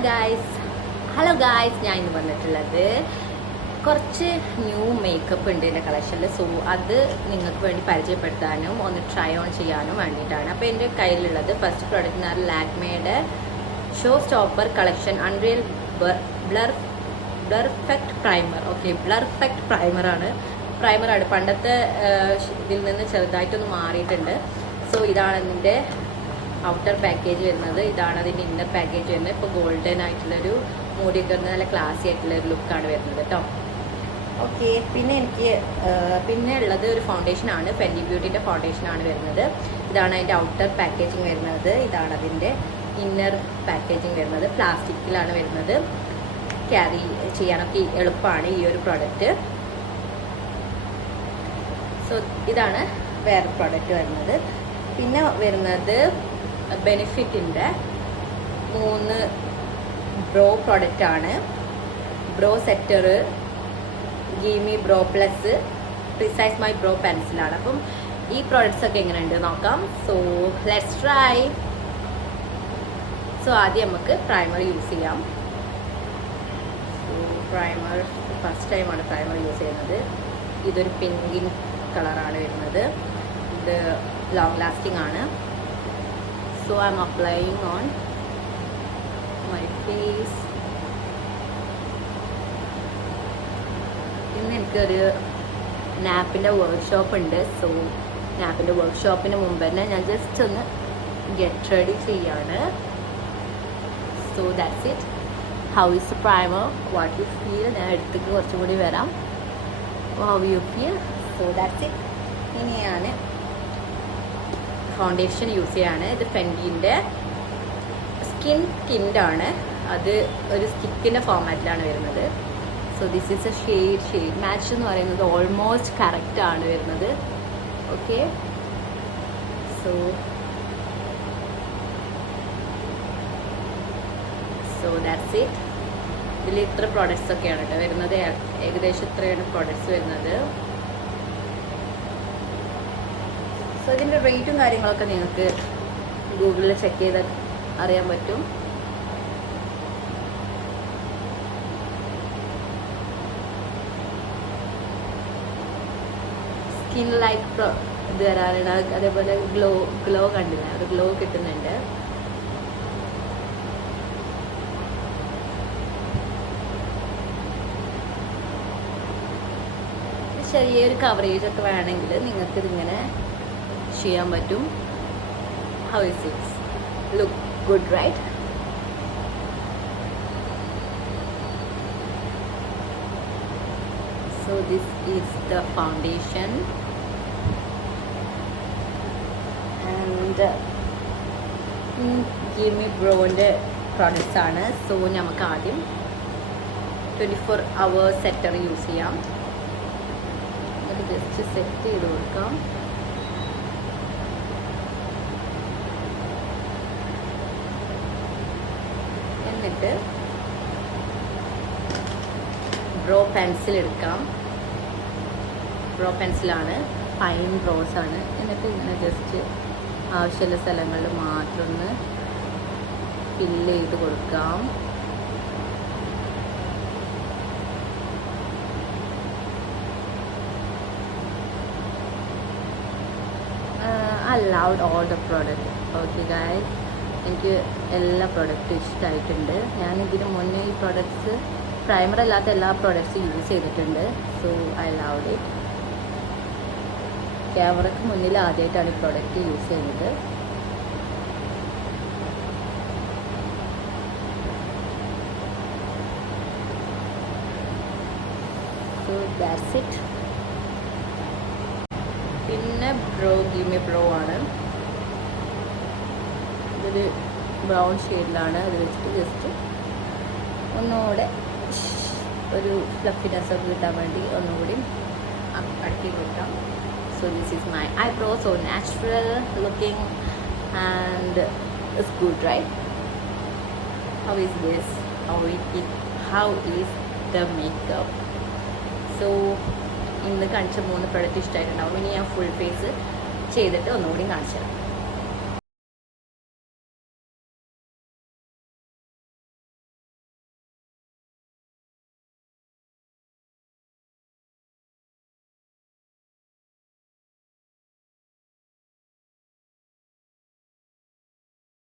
Hello guys ഞാൻ ഇന്ന് വന്നിട്ടുള്ളത് കുറച്ച് ന്യൂ മേക്കപ്പ് ഉണ്ട് എൻ്റെ കളക്ഷനിൽ. സോ അത് നിങ്ങൾക്ക് വേണ്ടി പരിചയപ്പെടുത്താനും ഒന്ന് ട്രൈ ഓൺ ചെയ്യാനും വേണ്ടിയിട്ടാണ്. അപ്പോൾ എൻ്റെ കയ്യിലുള്ളത് ഫസ്റ്റ് പ്രോഡക്റ്റ് എന്ന് പറഞ്ഞാൽ ലാക്മേയുടെ show stopper collection unreal blurfect primer. Okay, ബ്ലർഫെക്റ്റ് പ്രൈമറാണ്. പണ്ടത്തെ ഇതിൽ നിന്ന് ചെറുതായിട്ടൊന്ന് മാറിയിട്ടുണ്ട്. സോ ഇതാണ് ഇതിൻ്റെ ഔട്ടർ പാക്കേജ് വരുന്നത്, ഇതാണ് അതിൻ്റെ ഇന്നർ പാക്കേജ് വരുന്നത്. ഇപ്പോൾ ഗോൾഡൻ ആയിട്ടുള്ളൊരു മൂടിയൊക്കെ വരുന്നത് നല്ല ക്ലാസി ആയിട്ടുള്ളൊരു ലുക്കാണ് വരുന്നത് കേട്ടോ. ഓക്കെ, പിന്നെ ഉള്ളത് ഒരു ഫൗണ്ടേഷനാണ്, ഫെൻഡി ബ്യൂട്ടിൻ്റെ ഫൗണ്ടേഷനാണ് വരുന്നത്. ഇതാണ് അതിൻ്റെ ഔട്ടർ പാക്കേജിങ് വരുന്നത്, ഇതാണ് അതിൻ്റെ ഇന്നർ പാക്കേജിങ് വരുന്നത്. പ്ലാസ്റ്റിക്കിലാണ് വരുന്നത്, ക്യാരി ചെയ്യാനൊക്കെ എളുപ്പമാണ് ഈ ഒരു പ്രോഡക്റ്റ്. സോ ഇതാണ് വേറെ പ്രോഡക്റ്റ് വരുന്നത്. പിന്നെ വരുന്നത് ബെനിഫിറ്റിൻ്റെ 3 ബ്രോ പ്രോഡക്റ്റാണ്. Brow setter, gimme brow plus, precise my brow പെൻസിലാണ്. അപ്പം ഈ പ്രോഡക്റ്റ്സ് ഒക്കെ എങ്ങനെയുണ്ട് നോക്കാം. So let's try. സോ ആദ്യം നമുക്ക് പ്രൈമർ യൂസ് ചെയ്യാം. സോ പ്രൈമർ ഫസ്റ്റ് ടൈമാണ് പ്രൈമർ യൂസ് ചെയ്യുന്നത്. ഇതൊരു പിങ്കിൻ കളറാണ് വരുന്നത്. ഇത് ലോങ് ലാസ്റ്റിംഗ് ആണ്. So I'm applying on my face. ഇന്ന് എനിക്കൊരു നാപ്പിൻ്റെ വർക്ക്ഷോപ്പ് ഉണ്ട്. സോ നാപ്പിൻ്റെ വർക്ക്ഷോപ്പിന് മുമ്പ് തന്നെ ഞാൻ ജസ്റ്റ് ഒന്ന് ഗെറ്റ് റെഡി ചെയ്യാണ്. So that's it. How is the primer, what you feel? ഞാൻ അടുത്തേക്ക് കുറച്ചും കൂടി വരാം. How you feel? So that's it. ഇനി ഞാൻ ഫൗണ്ടേഷൻ യൂസ് ചെയ്യാണ്. ഇത് ഫെൻഡിൻ്റെ സ്കിൻ ടിൻ്റാണ്, അത് ഒരു സ്റ്റിക്കിൻ്റെ ഫോമാറ്റിലാണ് വരുന്നത്. So this is A shade match എന്ന് പറയുന്നത് ഓൾമോസ്റ്റ് കറക്റ്റ് ആണ് വരുന്നത്. Okay, so that's it. ഇതിൽ ഇത്ര പ്രോഡക്റ്റ്സ് ഒക്കെയാണ് കേട്ടോ വരുന്നത്. ഏകദേശം ഇത്രയാണ് പ്രോഡക്റ്റ്സ് വരുന്നത്. സോ ഇതിൻ്റെ റേറ്റും കാര്യങ്ങളൊക്കെ നിങ്ങൾക്ക് ഗൂഗിളിൽ ചെക്ക് ചെയ്ത് അറിയാൻ പറ്റും. സ്കിൻ ലൈക്ക് ഇത് വരാറുണ്ട്. അതേപോലെ ഗ്ലോ കണ്ടില്ല, ഒരു ഗ്ലോ കിട്ടുന്നുണ്ട്. ചെറിയൊരു കവറേജ് ഒക്കെ വേണമെങ്കിൽ നിങ്ങൾക്ക് ഇതിങ്ങനെ ചെയ്യാൻ പറ്റും. How is it look good, right? So this is the foundation and gimme ബ്രോൻ്റെ പ്രോഡക്റ്റ്സ് ആണ്. സോ നമുക്ക് ആദ്യം 24 hour സെറ്റർ യൂസ് ചെയ്യാം. നമുക്ക് ജസ്റ്റ് സെറ്റ് ചെയ്ത് കൊടുക്കാം. എന്നിട്ട് ബ്രോ പെൻസിൽ എടുക്കാം. ബ്രോ പെൻസിലാണ്, ഫൈൻ ബ്രോസ് ആണ്. എന്നിട്ട് ഇങ്ങനെ ജസ്റ്റ് ആവശ്യമുള്ള സ്ഥലങ്ങളിൽ മാത്രം ഒന്ന് ഫില്ല് ചെയ്ത് കൊടുക്കാം. allowed all the product. Okay guys, എനിക്ക് എല്ലാ പ്രോഡക്റ്റും ഇഷ്ടമായിട്ടുണ്ട്. ഞാൻ ഇതിന് മുന്നേ ഈ പ്രോഡക്റ്റ്സ് പ്രൈമർ അല്ലാത്ത എല്ലാ പ്രോഡക്റ്റ്സും യൂസ് ചെയ്തിട്ടുണ്ട്. So I loved it. ക്യാമറയ്ക്ക് മുന്നിൽ ആദ്യമായിട്ടാണ് ഈ പ്രോഡക്റ്റ് യൂസ് ചെയ്യുന്നത്. So that's it. പിന്നെ ഗീമി ബ്രോ ആണ്. ഇതൊരു ബ്രൗൺ ഷെയ്ഡിലാണ്. അത് വെച്ചിട്ട് ജസ്റ്റ് ഒന്നുകൂടെ ഒരു ഫ്ലഫിനെസ് ഒക്കെ കിട്ടാൻ വേണ്ടി ഒന്നുകൂടി അടക്കി കൊടുക്കാം. So this is my eyebrow. So natural looking and it's good, right? How is this? How is the makeup? So ഇന്ന് കാണിച്ച 3 പ്രോഡക്റ്റ് ഇഷ്ടമായിട്ടുണ്ടാവും. ഇനി ഞാൻ ഫുൾ ഫേസ് ചെയ്തിട്ട് ഒന്നുകൂടി കാണിച്ചു തരാം.